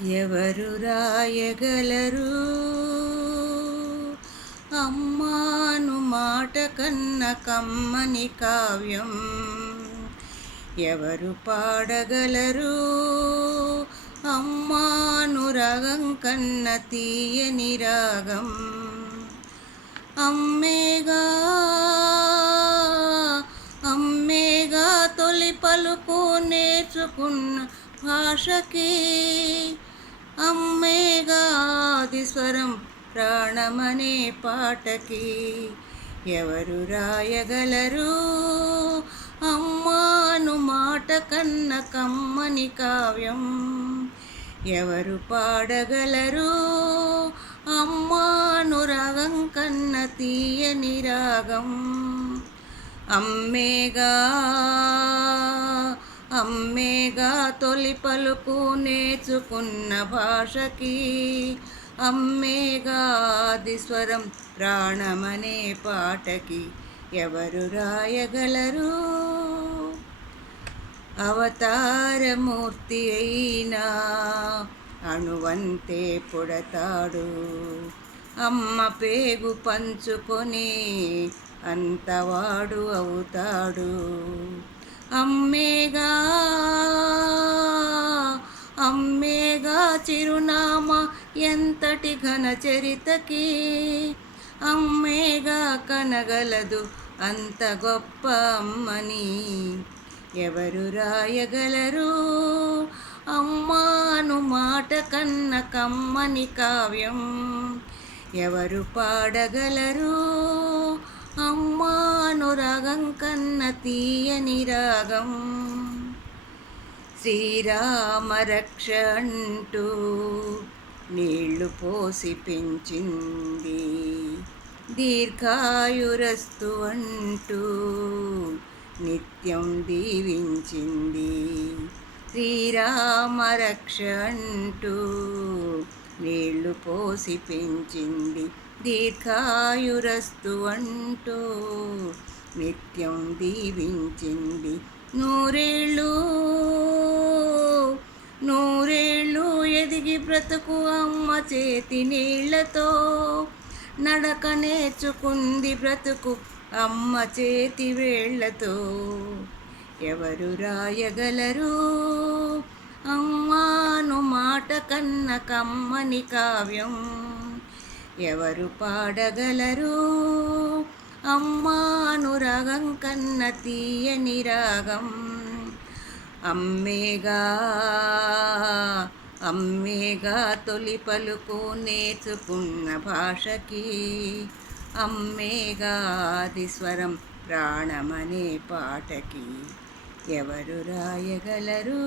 ఎవరు రాయగలరు అమ్మాను మాట కన్న కమ్మని కావ్యం? ఎవరు పాడగలరు అమ్మాను రాగం కన్న తీయని రాగం? అమ్మేగా అమ్మేగా తొలి పలుకు నేర్చుకున్న భాషకి, అమ్మేగా ఆది స్వరం ప్రాణమనే పాటకి. ఎవరు రాయగలరు అమ్మాను మాట కన్న కమ్మని కావ్యం? ఎవరు పాడగలరు అమ్మాను రాగం కన్న తీయని రాగం? అమ్మేగా అమ్మేగా తొలి పలుకు నేర్చుకున్న భాషకి, అమ్మేగా ఆది స్వరం ప్రాణమనే పాటకి. ఎవరు రాయగలరు? అవతారమూర్తి అయినా అణువంతే పుడతాడు, అమ్మ పేగు పంచుకొని అంతవాడు అవుతాడు. అమ్మేగా అమ్మేగా చిరునామా ఎంతటి ఘన చరితకి, అమ్మేగా కనగలదు అంత గొప్ప అమ్మని. ఎవరు రాయగలరు అమ్మాను మాట కన్న కమ్మని కావ్యం? ఎవరు పాడగలరు అమ్మాను రాగం కన్న తీయని రాగం? శ్రీరామ రక్ష అంటూ నీళ్లు పోసి పెంచింది, దీర్ఘాయురస్తు అంటూ నిత్యం దీవించింది. శ్రీరామ రక్ష అంటూ నీళ్లు పోసి పెంచింది, దీర్ఘాయురస్తు అంటూ నిత్యం దీవించింది. నూరేళ్ళు నూరేళ్ళు ఎదిగి బ్రతుకు అమ్మ చేతి నీళ్లతో, నడక నేర్చుకుంది బ్రతుకు అమ్మ చేతి వేళ్లతో. ఎవరు రాయగలరు అమ్మాను మాట కన్న కమ్మని కావ్యం? ఎవరు పాడగలరు అమ్మాను రాగం కన్న తీయని రాగం? అమ్మేగా అమ్మేగా తొలి పలుకు నేర్చుకున్న భాషకి, అమ్మేగా ఆది స్వరం ప్రాణమనే పాటకి. ఎవరు రాయగలరు?